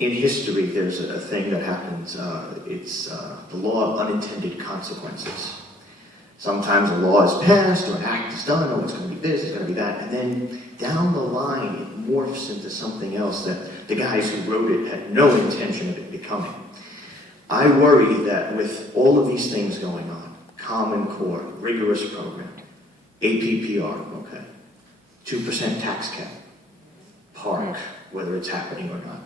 in history, there's a thing that happens. It's the law of unintended consequences. Sometimes a law is passed, or an act is done, or it's going to be this, it's going to be that, and then down the line it morphs into something else that the guys who wrote it had no intention of it becoming. I worry that with all of these things going on, Common Core, rigorous program, APPR, okay, 2% tax cap, park, whether it's happening or not,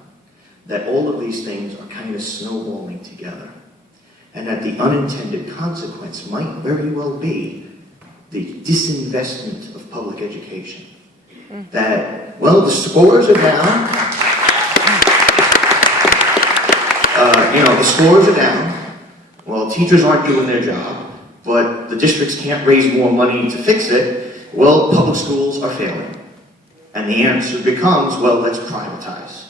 that all of these things are kind of snowballing together. And that the unintended consequence might very well be the disinvestment of public education. That, well, the scores are down. The scores are down. Well, teachers aren't doing their job, but the districts can't raise more money to fix it. Well, public schools are failing. And the answer becomes, well, let's privatize.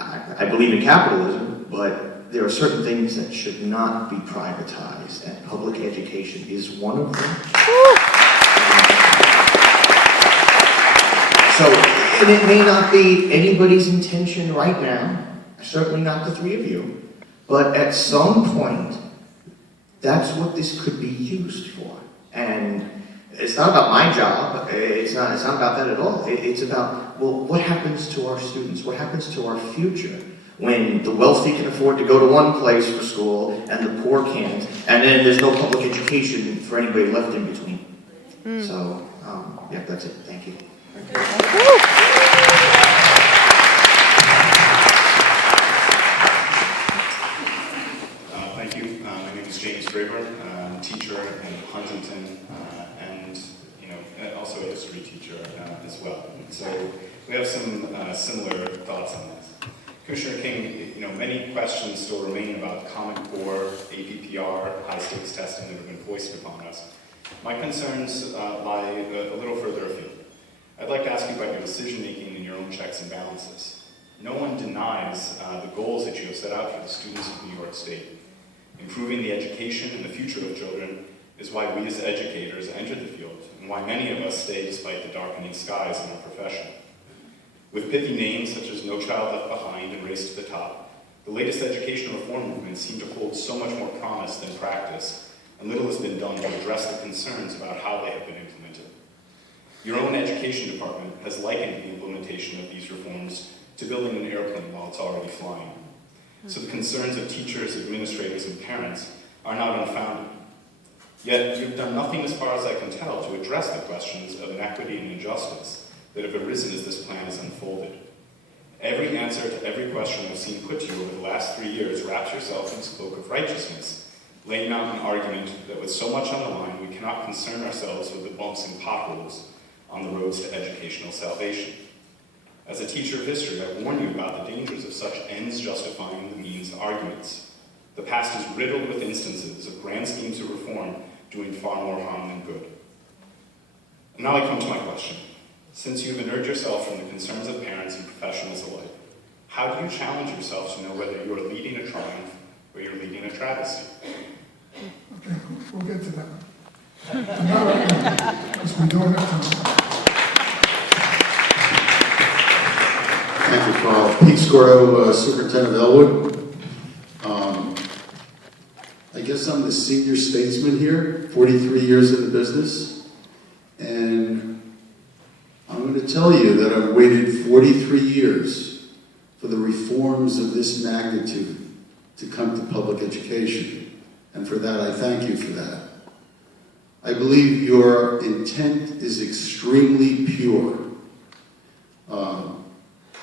I believe in capitalism, but there are certain things that should not be privatized, and public education is one of them. So, and it may not be anybody's intention right now, certainly not the three of you, but at some point, that's what this could be used for. And it's not about my job, it's not about that at all. It's about, well, what happens to our students? What happens to our future when the wealthy can afford to go to one place for school and the poor can't, and then there's no public education for anybody left in between? So, yeah, that's it. Thank you. Thank you. My name is James Graber. I'm a teacher in Huntington, and also a history teacher as well. So we have some similar thoughts on this. Commissioner King, many questions still remain about Common Core, APPR, high-stakes testing that have been foisted upon us. My concerns lie a little further afield. I'd like to ask you about your decision-making and your own checks and balances. No one denies the goals that you have set out for the students of New York State. Improving the education and the future of children is why we as educators entered the field, and why many of us stay despite the darkening skies in our profession. With pithy names such as No Child Left Behind and Race to the Top, the latest education reform movements seem to hold so much more promise than practice, and little has been done to address the concerns about how they have been implemented. Your own education department has likened the implementation of these reforms to building an airplane while it's already flying. So the concerns of teachers, administrators, and parents are not unfounded. Yet you've done nothing, as far as I can tell, to address the questions of inequity and injustice that have arisen as this plan has unfolded. Every answer to every question I've seen put to you over the last 3 years wraps yourself in this cloak of righteousness, laying out an argument that with so much on the line, we cannot concern ourselves with the bumps and potholes on the roads to educational salvation. As a teacher of history, I warn you about the dangers of such ends justifying the means arguments. The past is riddled with instances of grand schemes of reform doing far more harm than good. And now I come to my question. Since you've inured yourself from the concerns of parents and professionals alike, how do you challenge yourself to know whether you are leading a triumph or you're leading a travesty? Okay, we'll get to that. Not right now, because we don't have time. Thank you, Carl. Pete Scorro, Superintendent of Elwood. I guess I'm the senior statesman here, 43 years in the business, and I'm going to tell you that I've waited 43 years for the reforms of this magnitude to come to public education, and for that I thank you for that. I believe your intent is extremely pure.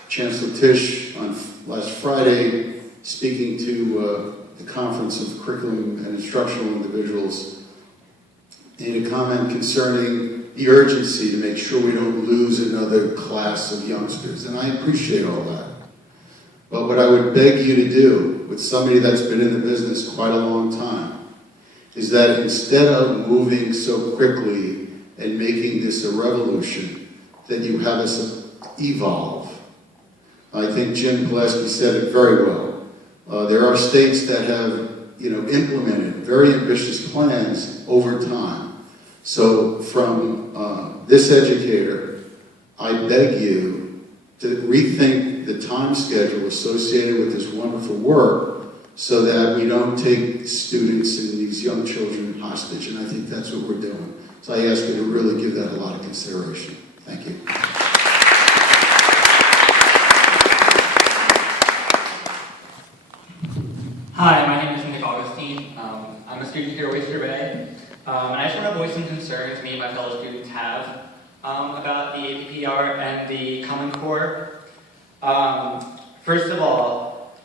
Chancellor Tisch, on last Friday, speaking to the Conference of Curriculum and Instructional Individuals, made a comment concerning the urgency to make sure we don't lose another class of youngsters, and I appreciate all that. But what I would beg you to do, with somebody that's been in the business quite a long time, is that instead of moving so quickly and making this a revolution, that you have us evolve. I think Jim Pulaski said it very well. There are states that have, implemented very ambitious plans over time. So from this educator, I beg you to rethink the time schedule associated with this wonderful work so that we don't take students and these young children hostage, and I think that's what we're doing. So I ask you to really give that a lot of consideration. Thank you. Hi, my name is Nick Augustine. I'm a student here at Oyster Bay. And I just want to voice some concerns me and my fellow students have about the APPR and the Common Core. First of all,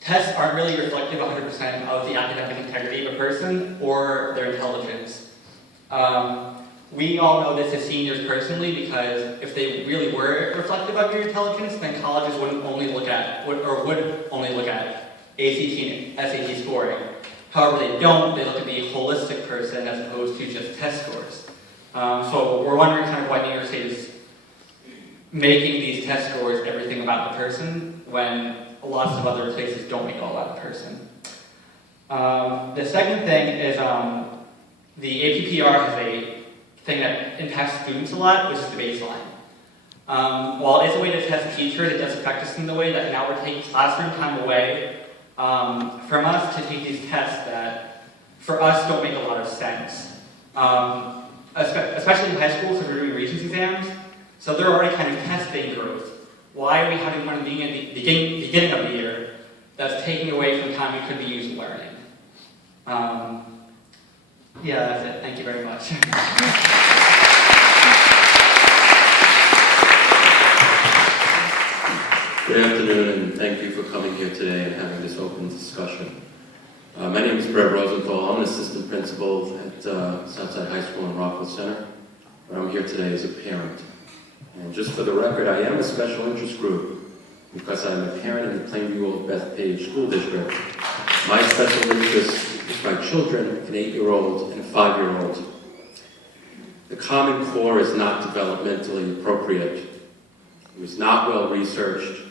tests aren't really reflective 100% of the academic integrity of a person or their intelligence. We all know this as seniors personally because if they really were reflective of your intelligence, then colleges would only look at ACT and SAT scoring. However, they don't. They look at the holistic person as opposed to just test scores. So we're wondering kind of why New York State is making these test scores everything about the person when lots of other places don't make it all about the person. The second thing is the APPR has a thing that impacts students a lot, which is the baseline. While it's a way to test teachers, it does affect us in the way that now we're taking classroom time away from us to take these tests that, for us, don't make a lot of sense. Especially in high school, so we're doing Regents exams, so they're already kind of testing growth. Why are we having one at the beginning of the year that's taking away from time we could be using learning? Yeah, that's it. Thank you very much. Good afternoon, and thank you for coming here today and having this open discussion. My name is Brett Rosenthal. I'm an assistant principal at Southside High School in Rockville Center, but I'm here today as a parent. And just for the record, I am a special interest group because I'm a parent in the Plainview Old Bethpage School District. My special interest is my children, an 8-year-old and a 5-year-old. The Common Core is not developmentally appropriate. It was not well researched.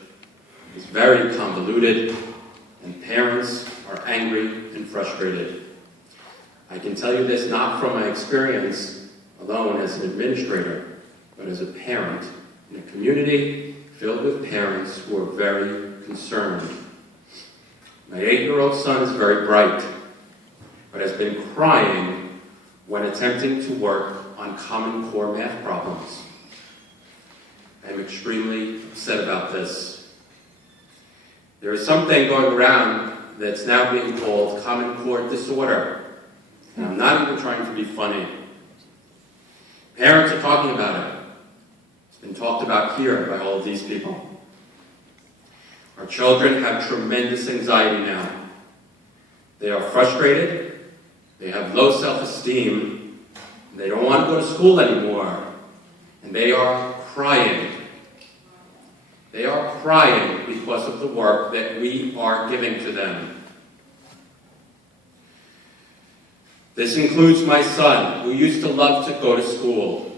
It's very convoluted, and parents are angry and frustrated. I can tell you this not from my experience alone as an administrator, but as a parent in a community filled with parents who are very concerned. My 8-year-old son is very bright, but has been crying when attempting to work on Common Core math problems. I am extremely upset about this. There is something going around that's now being called Common Core disorder. And I'm not even trying to be funny. Parents are talking about it. It's been talked about here by all of these people. Our children have tremendous anxiety now. They are frustrated. They have low self-esteem. They don't want to go to school anymore. And they are crying. They are crying because of the work that we are giving to them. This includes my son, who used to love to go to school.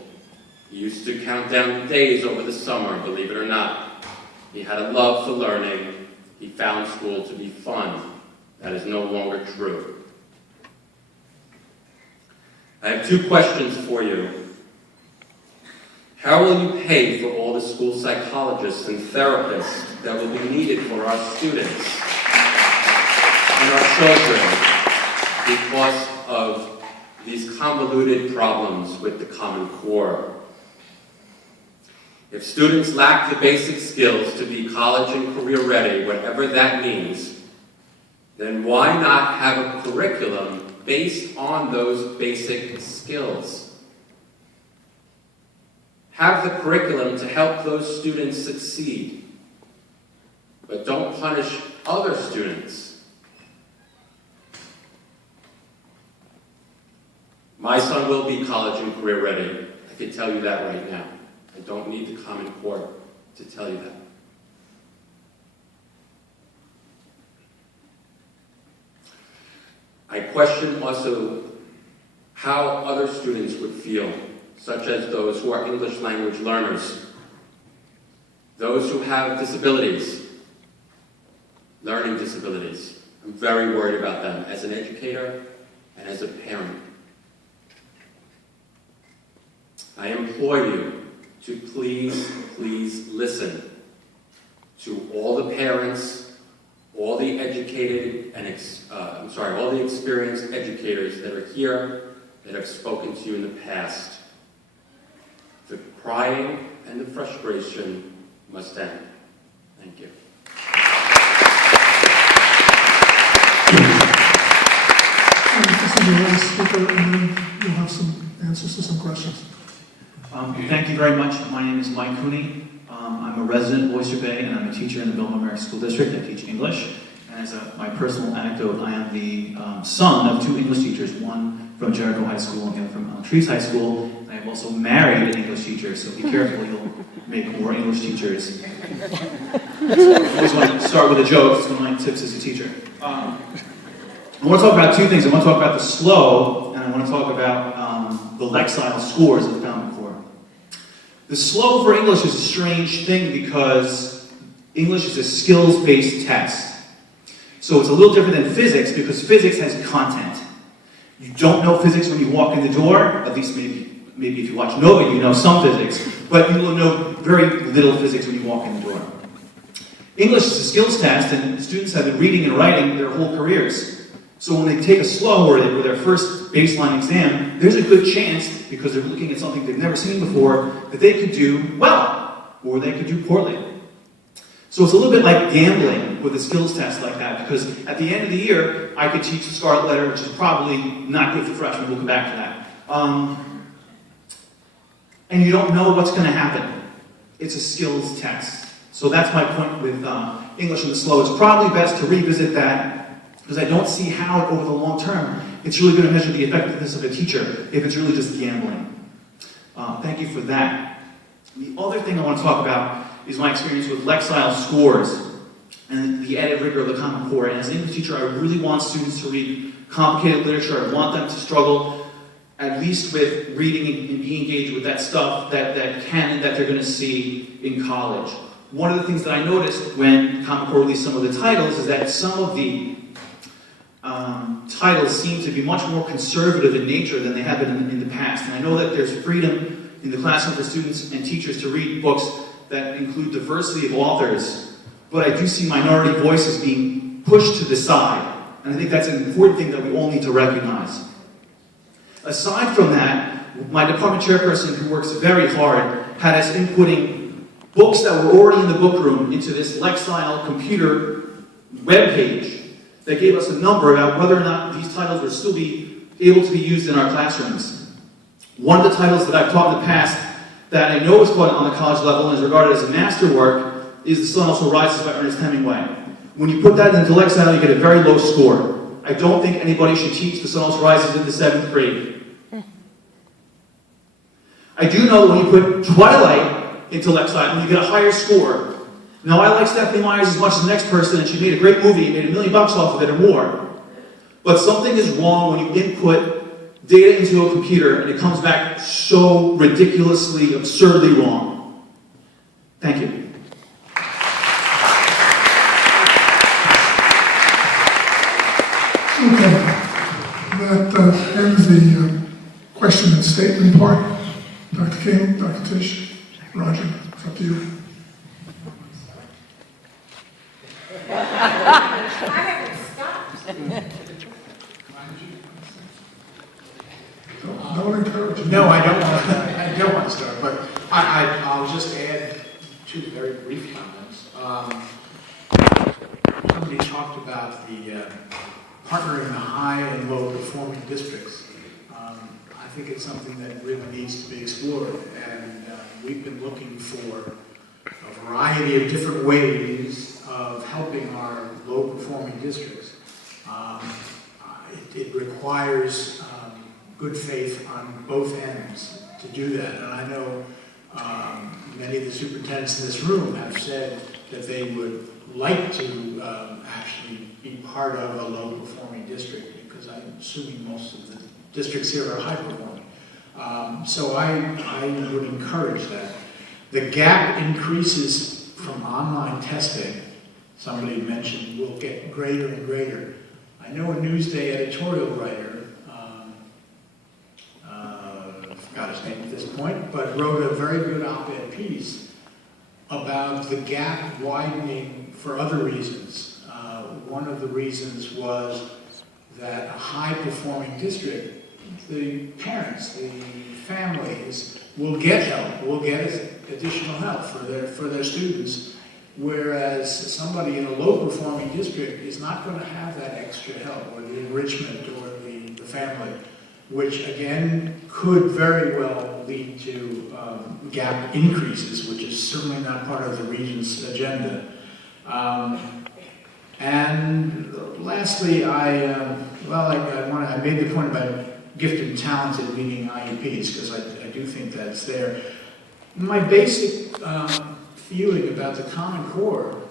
He used to count down the days over the summer, believe it or not. He had a love for learning. He found school to be fun. That is no longer true. I have 2 questions for you. How will you pay for all the school psychologists and therapists that will be needed for our students and our children because of these convoluted problems with the Common Core? If students lack the basic skills to be college and career ready, whatever that means, then why not have a curriculum based on those basic skills? Have the curriculum to help those students succeed, but don't punish other students. My son will be college and career ready. I can tell you that right now. I don't need the Common Core to tell you that. I question also how other students would feel, such as those who are English language learners, those who have disabilities, learning disabilities. I'm very worried about them as an educator and as a parent. I implore you to please listen to all the parents, all the educated and all the experienced educators that are here that have spoken to you in the past. The crying and the frustration must end. Thank you. This is your last speaker, and then you'll have some answers to some questions. Thank you very much. My name is Mike Cooney. I'm a resident of Oyster Bay, and I'm a teacher in the Belmont Merrick School District. I teach English. And as my personal anecdote, I am the son of two English teachers, one from Jericho High School and the other from Trees High School. I am also married an English teacher, so be careful, you'll make more English teachers. I always want to start with a joke. It's one of my tips as a teacher. I want to talk about two things. I want to talk about the SLO, and I want to talk about the Lexile scores of the Common Core. The SLO for English is a strange thing because English is a skills-based test. So it's a little different than physics because physics has content. You don't know physics when you walk in the door, at least maybe if you watch Nova you know some physics, but you will know very little physics when you walk in the door. English is a skills test, and students have been reading and writing their whole careers. So when they take a SLO or their first baseline exam, there's a good chance, because they're looking at something they've never seen before, that they could do well, or they could do poorly. So it's a little bit like gambling with a skills test like that, because at the end of the year, I could teach the Scarlet Letter, which is probably not good for freshmen. We'll come back to that. And you don't know what's going to happen. It's a skills test. So that's my point with English and the SLO. It's probably best to revisit that, because I don't see how, over the long term, it's really going to measure the effectiveness of a teacher if it's really just gambling. Thank you for that. The other thing I want to talk about is my experience with Lexile scores and the added rigor of the Common Core. And as an English teacher, I really want students to read complicated literature. I want them to struggle at least with reading and be engaged with that stuff, that canon that they're going to see in college. One of the things that I noticed when Common Core released some of the titles is that some of the titles seem to be much more conservative in nature than they have been in the past. And I know that there's freedom in the classroom for students and teachers to read books that include diversity of authors, but I do see minority voices being pushed to the side. And I think that's an important thing that we all need to recognize. Aside from that, my department chairperson, who works very hard, had us inputting books that were already in the book room into this Lexile computer webpage that gave us a number about whether or not these titles would still be able to be used in our classrooms. One of the titles that I've taught in the past that I know is taught on the college level and is regarded as a masterwork is The Sun Also Rises by Ernest Hemingway. When you put that into Lexile, you get a very low score. I don't think anybody should teach The Sun Also Rises in the 7th grade. I do know that when you put Twilight into Lexile, you get a higher score. Now, I like Stephanie Myers as much as the next person, and she made a great movie, made $1 million off of it or more. But something is wrong when you input data into a computer and it comes back so ridiculously, absurdly wrong. Thank you. Okay. That ends the question and statement part. Dr. King, Dr. Tisch, Roger, it's up to you. I haven't stopped. Don't encourage me. No, I don't want to start, but I'll just add two very brief comments. Somebody talked about the partnering the high and low performing districts. I think it's something that really needs to be explored, and we've been looking for a variety of different ways of helping our low performing districts. It requires good faith on both ends to do that, and I know many of the superintendents in this room have said that they would like to actually be part of a low performing district, because I'm assuming most of the districts here are high performing. So I would encourage that. The gap increases from online testing, somebody mentioned, will get greater and greater. I know a Newsday editorial writer forgot his name at this point, but wrote a very good op-ed piece about the gap widening for other reasons. One of the reasons was that a high-performing district, the parents, the families will get help, will get additional help for their students, whereas somebody in a low-performing district is not going to have that extra help or the enrichment or the family, which again could very well lead to gap increases, which is certainly not part of the region's agenda. And lastly, I made the point about gifted and talented leading IEPs, because I do think that's there. My basic feeling about the Common Core,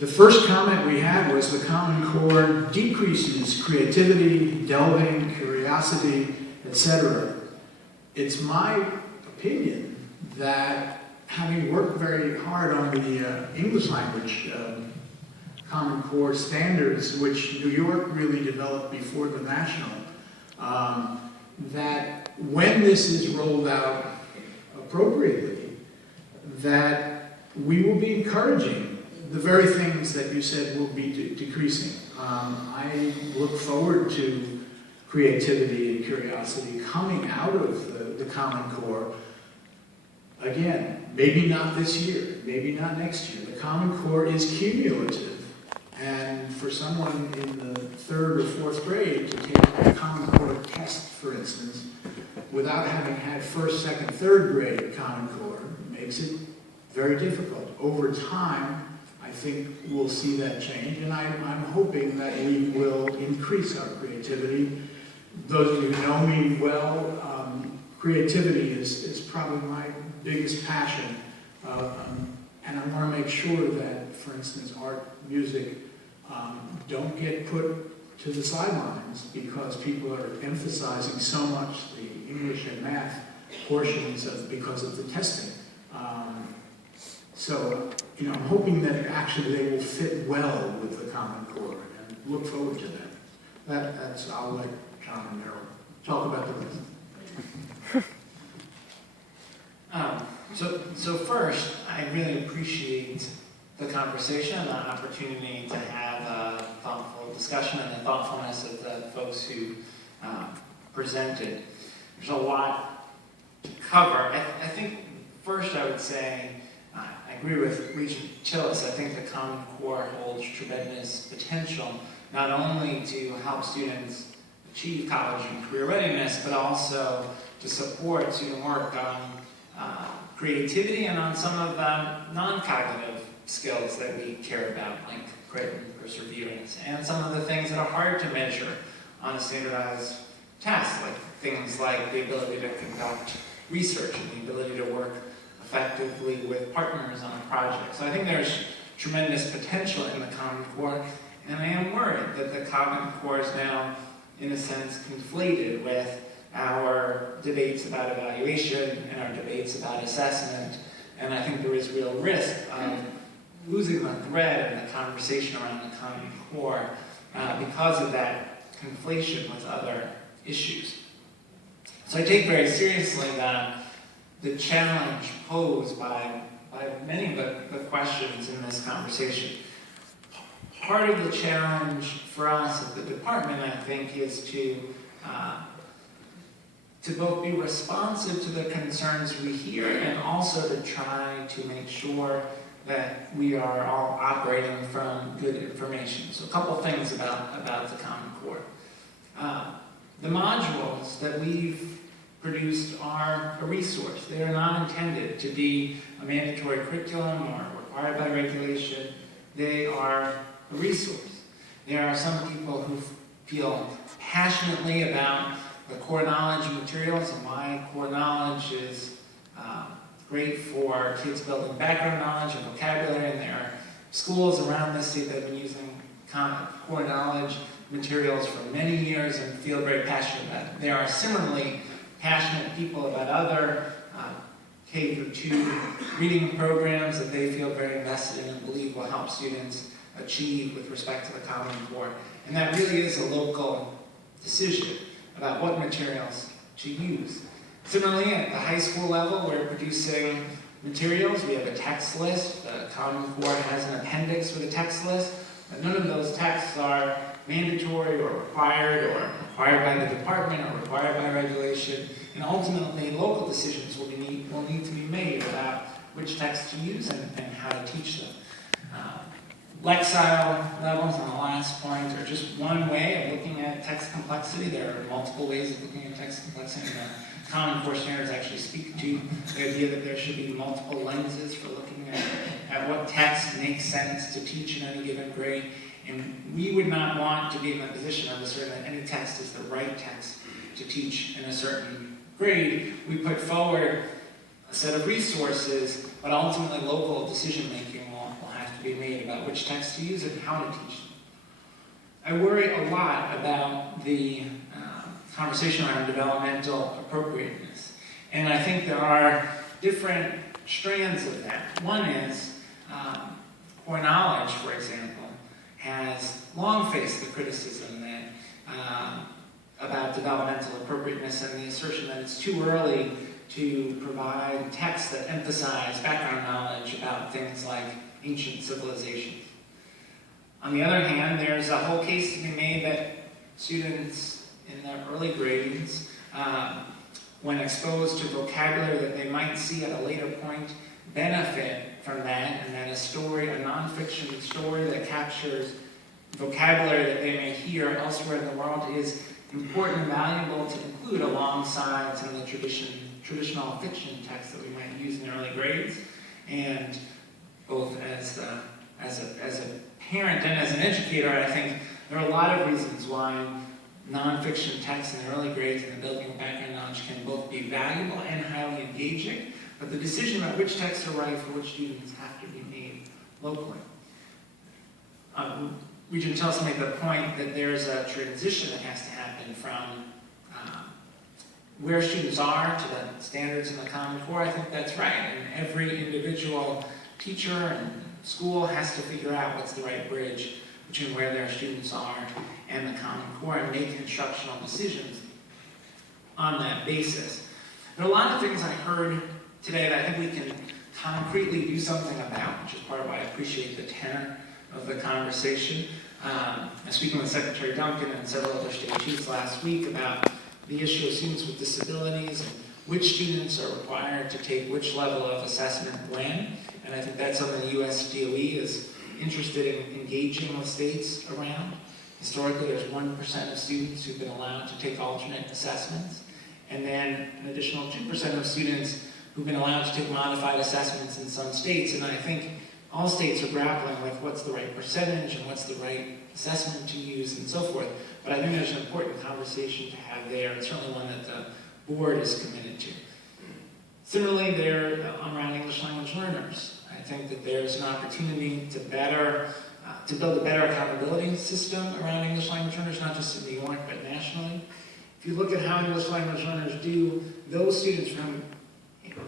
the first comment we had was the Common Core decreases creativity, delving, curiosity, etc. It's my opinion that having worked very hard on the English language Common Core standards, which New York really developed before the national, that when this is rolled out appropriately, that we will be encouraging the very things that you said will be decreasing. I look forward to creativity and curiosity coming out of the Common Core. Again, maybe not this year, maybe not next year. The Common Core is cumulative. And for someone in the 3rd or 4th grade to take a Common Core test, for instance, without having had 1st, 2nd, 3rd grade Common Core makes it very difficult. Over time, I think we'll see that change, and I'm hoping that we will increase our creativity. Those of you who know me well, creativity is probably my biggest passion, and I want to make sure that, for instance, art, music, don't get put to the sidelines because people are emphasizing so much the English and math portions because of the testing. So, I'm hoping that actually they will fit well with the Common Core, and look forward to that. I'll let John and Merrill talk about the rest. So first, I really appreciate the conversation and the opportunity to have a thoughtful discussion and the thoughtfulness of the folks who presented. There's a lot to cover. I think first I would say, I agree with Regent Tillis. I think the Common Core holds tremendous potential, not only to help students achieve college and career readiness, but also to support student work on creativity and on some of the non-cognitive skills that we care about, like grit and perseverance, and some of the things that are hard to measure on a standardized test, like things like the ability to conduct research and the ability to work effectively with partners on a project. So I think there's tremendous potential in the Common Core, and I am worried that the Common Core is now, in a sense, conflated with our debates about evaluation and our debates about assessment, and I think there is real risk of losing the thread in the conversation around the Common Core because of that conflation with other issues. So I take very seriously the challenge posed by many of the questions in this conversation. Part of the challenge for us at the department, I think, is to both be responsive to the concerns we hear and also to try to make sure that we are all operating from good information. So a couple of things about the Common Core. The modules that we've produced are a resource. They are not intended to be a mandatory curriculum or required by regulation. They are a resource. There are some people who feel passionately about the core knowledge materials and why core knowledge is great for kids building background knowledge and vocabulary, and there are schools around this state that have been using core knowledge materials for many years and feel very passionate about it. There are similarly passionate people about other K-2 reading programs that they feel very invested in and believe will help students achieve with respect to the Common Core. And that really is a local decision about what materials to use. Similarly, at the high school level, we're producing materials. We have a text list. The Common Core has an appendix with a text list. But none of those texts are mandatory or required by the department or required by regulation. And ultimately, local decisions will need to be made about which text to use and how to teach them. Lexile levels on the last point are just one way of looking at text complexity. There are multiple ways of looking at text complexity. The Common Core standards actually speak to the idea that there should be multiple lenses for looking at what text makes sense to teach in any given grade. And we would not want to be in the position of asserting that any text is the right text to teach in a certain grade. We put forward a set of resources, but ultimately local decision-making will have to be made about which text to use and how to teach them. I worry a lot about the conversation around developmental appropriateness. And I think there are different strands of that. One is, Core Knowledge, for example, has long faced the criticism that about developmental appropriateness and the assertion that it's too early to provide texts that emphasize background knowledge about things like ancient civilizations. On the other hand, there's a whole case to be made that students in the early grades, when exposed to vocabulary that they might see at a later point, benefit from that, and that a nonfiction story that captures vocabulary that they may hear elsewhere in the world is important and valuable to include alongside some of the traditional fiction texts that we might use in early grades. And both as a parent and as an educator, I think there are a lot of reasons why nonfiction texts in the early grades and the building of background knowledge can both be valuable and highly engaging, but the decision about which texts are right for which students have to be made locally. Regent Chelsea made the point that there's a transition that has to happen from where students are to the standards in the Common Core. I think that's right, and every individual teacher and school has to figure out what's the right bridge between where their students are and the Common Core and make instructional decisions on that basis. There are a lot of things I heard today that I think we can concretely do something about, which is part of why I appreciate the tenor of the conversation. I was speaking with Secretary Duncan and several other state chiefs last week about the issue of students with disabilities and which students are required to take which level of assessment when. And I think that's something the US DOE is interested in engaging with states around. Historically, there's 1% of students who've been allowed to take alternate assessments, and then an additional 2% of students who've been allowed to take modified assessments in some states. And I think all states are grappling with what's the right percentage and what's the right assessment to use and so forth. But I think there's an important conversation to have there, and certainly one that the board is committed to. Similarly, there around English language learners, I think that there's an opportunity to build a better accountability system around English language learners, not just in New York, but nationally. If you look at how English language learners do, those students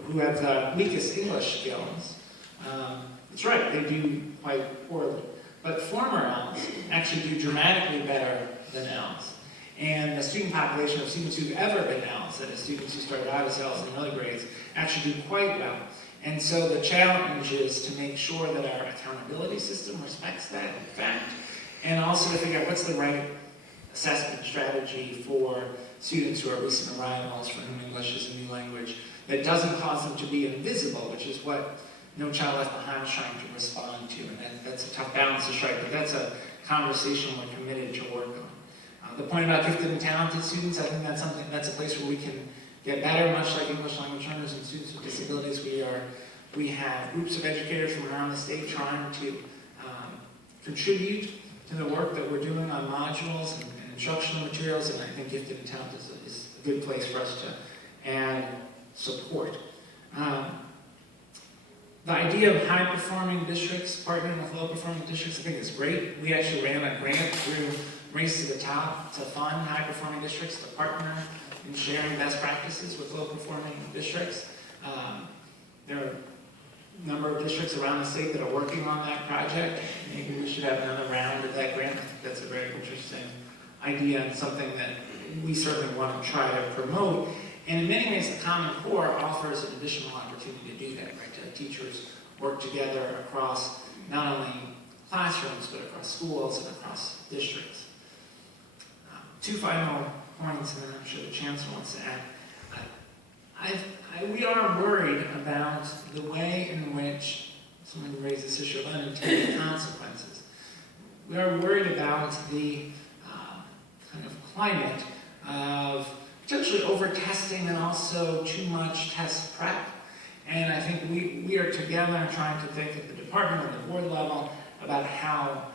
who have the weakest English skills, that's right, they do quite poorly. But former ELs actually do dramatically better than ELs. And the student population of students who've ever been ELs, that is students who started out as ELs in the early grades, actually do quite well. And so the challenge is to make sure that our accountability system respects that fact, and also to figure out what's the right assessment strategy for students who are recent arrivals for whom English is a new language that doesn't cause them to be invisible, which is what No Child Left Behind is trying to respond to. And that's a tough balance to strike, but that's a conversation we're committed to work on. The point about gifted and talented students, I think that's a place where we can get better, much like English language learners and students with disabilities. We have groups of educators from around the state trying to contribute to the work that we're doing on modules and instructional materials, and I think gifted and talented is a good place for us to add support. The idea of high-performing districts, partnering with low-performing districts, I think is great. We actually ran a grant through Race to the Top to fund high-performing districts, to partner in sharing best practices with low-performing districts. There are a number of districts around the state that are working on that project. Maybe we should have another round of that grant. I think that's a very interesting idea and something that we certainly want to try to promote. And in many ways, the Common Core offers an additional opportunity to do that, right? Teachers work together across not only classrooms, but across schools and across districts. Two final points, and then I'm sure the Chancellor wants to add. We are worried about the way in which someone raised this issue of unintended consequences. We are worried about the kind of climate of potentially over-testing and also too much test prep. And I think we are together trying to think at the department and the board level about how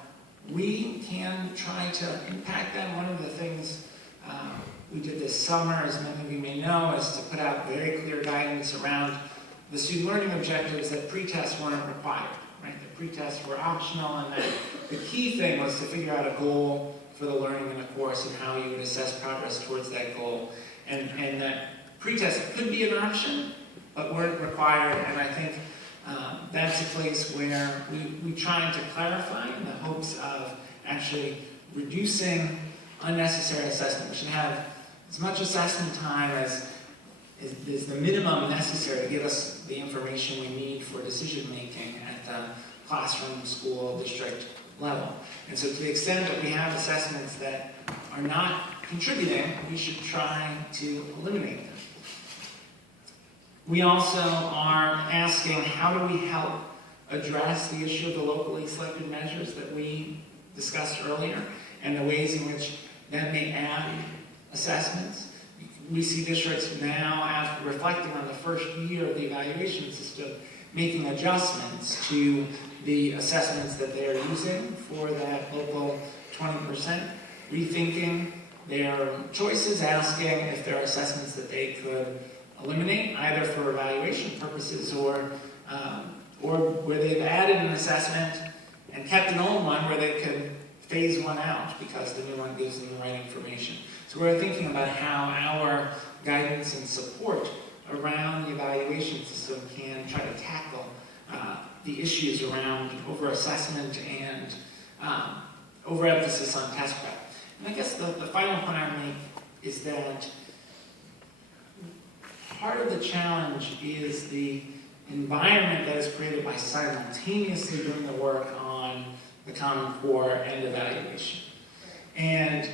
we can try to impact that. One of the things we did this summer, as many of you may know, is to put out very clear guidance around the student learning objectives that pre-tests weren't required, right? The pre-tests were optional, and that the key thing was to figure out a goal for the learning in the course and how you would assess progress towards that goal. And that pre-tests could be an option, but weren't required, and I think that's a place where we trying to clarify in the hopes of actually reducing unnecessary assessment. We should have as much assessment time as is the minimum necessary to give us the information we need for decision making at the classroom, school, district level. And so to the extent that we have assessments that are not contributing, we should try to eliminate them. We also are asking, how do we help address the issue of the locally selected measures that we discussed earlier, and the ways in which that may add assessments. We see districts now, after reflecting on the first year of the evaluation system, making adjustments to the assessments that they are using for that local 20%, rethinking their choices, asking if there are assessments that they could eliminate, either for evaluation purposes or where they've added an assessment and kept an old one where they could phase one out because the new one gives them the right information. So we're thinking about how our guidance and support around the evaluation system can try to tackle the issues around over-assessment and over-emphasis on test prep. And I guess the final point I would make is that part of the challenge is the environment that is created by simultaneously doing the work on the Common Core and evaluation. And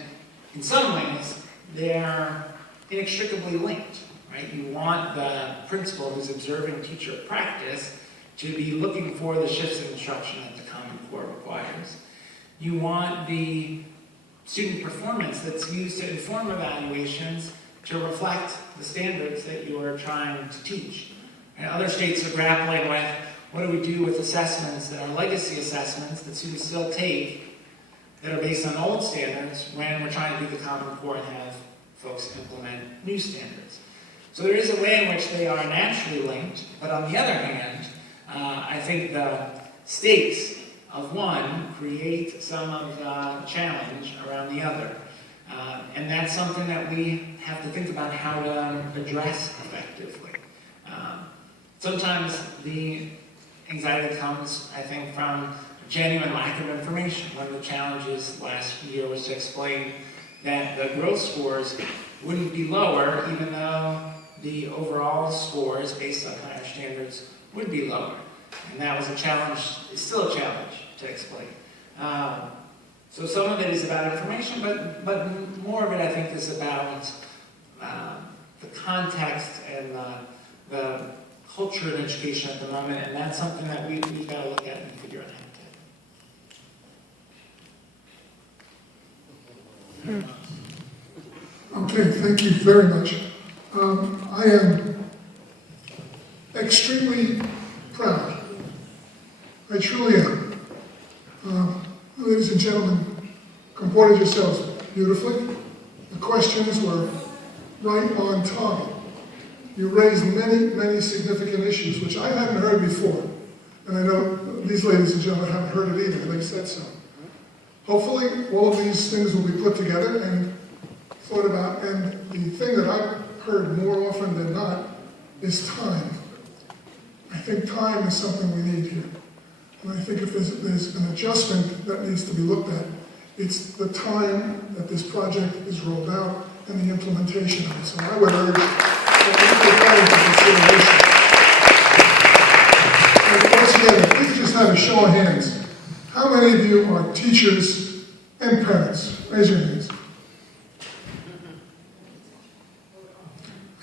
in some ways, they're inextricably linked, right? You want the principal who's observing teacher practice to be looking for the shifts in instruction that the Common Core requires. You want the student performance that's used to inform evaluations to reflect the standards that you are trying to teach. And other states are grappling with, what do we do with assessments that are legacy assessments that students still take that are based on old standards when we're trying to do the Common Core and have folks implement new standards. So there is a way in which they are naturally linked, but on the other hand, I think the stakes of one create some of the challenge around the other. And that's something that we have to think about how to address effectively. Sometimes the anxiety comes, I think, from genuine lack of information. One of the challenges last year was to explain that the growth scores wouldn't be lower, even though the overall scores, based on higher standards, would be lower. And that was a challenge, it's still a challenge to explain. So some of it is about information, but more of it, I think, is about the context and the culture in education at the moment, and that's something that we've got to look at and figure out how to do. Okay, thank you very much. I am extremely proud. I truly am. Ladies and gentlemen, comported yourselves beautifully. The questions were right on target. You raised many, many significant issues, which I hadn't heard before. And I know these ladies and gentlemen haven't heard it either, they said so. Hopefully, all of these things will be put together and thought about. And the thing that I've heard more often than not is time. I think time is something we need here. And I think if there's an adjustment that needs to be looked at, it's the time that this project is rolled out and the implementation of it. So I would urge that into consideration. And once again, if we could just have a show of hands, how many of you are teachers and parents? Raise your hands.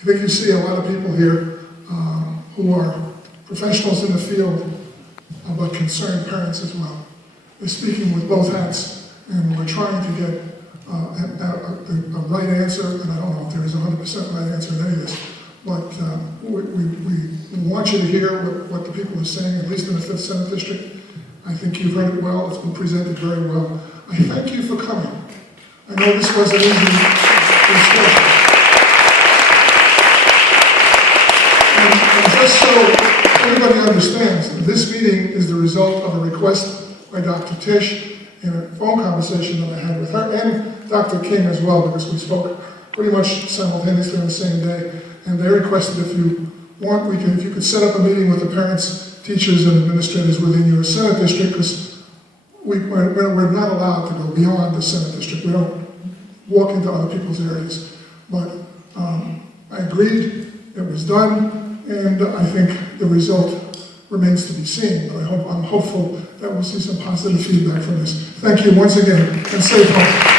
I think you see a lot of people here who are professionals in the field, but concerned parents as well. We're speaking with both hats, and we're trying to get a right answer, and I don't know if there is a 100% right answer in any of this, but we want you to hear what the people are saying, at least in the 5th Senate District. I think you've heard it well. It's been presented very well. I thank you for coming. I know this wasn't easy discussion. And just so everybody understands, this meeting is the result of a request by Dr. Tisch in a phone conversation that I had with her, and Dr. King as well, because we spoke pretty much simultaneously on the same day. And they requested if you want, if you could set up a meeting with the parents, teachers, and administrators within your Senate District, because we're not allowed to go beyond the Senate District. We don't walk into other people's areas. But I agreed, it was done, and I think the result remains to be seen. But I'm hopeful that we'll see some positive feedback from this. Thank you once again, and safe home.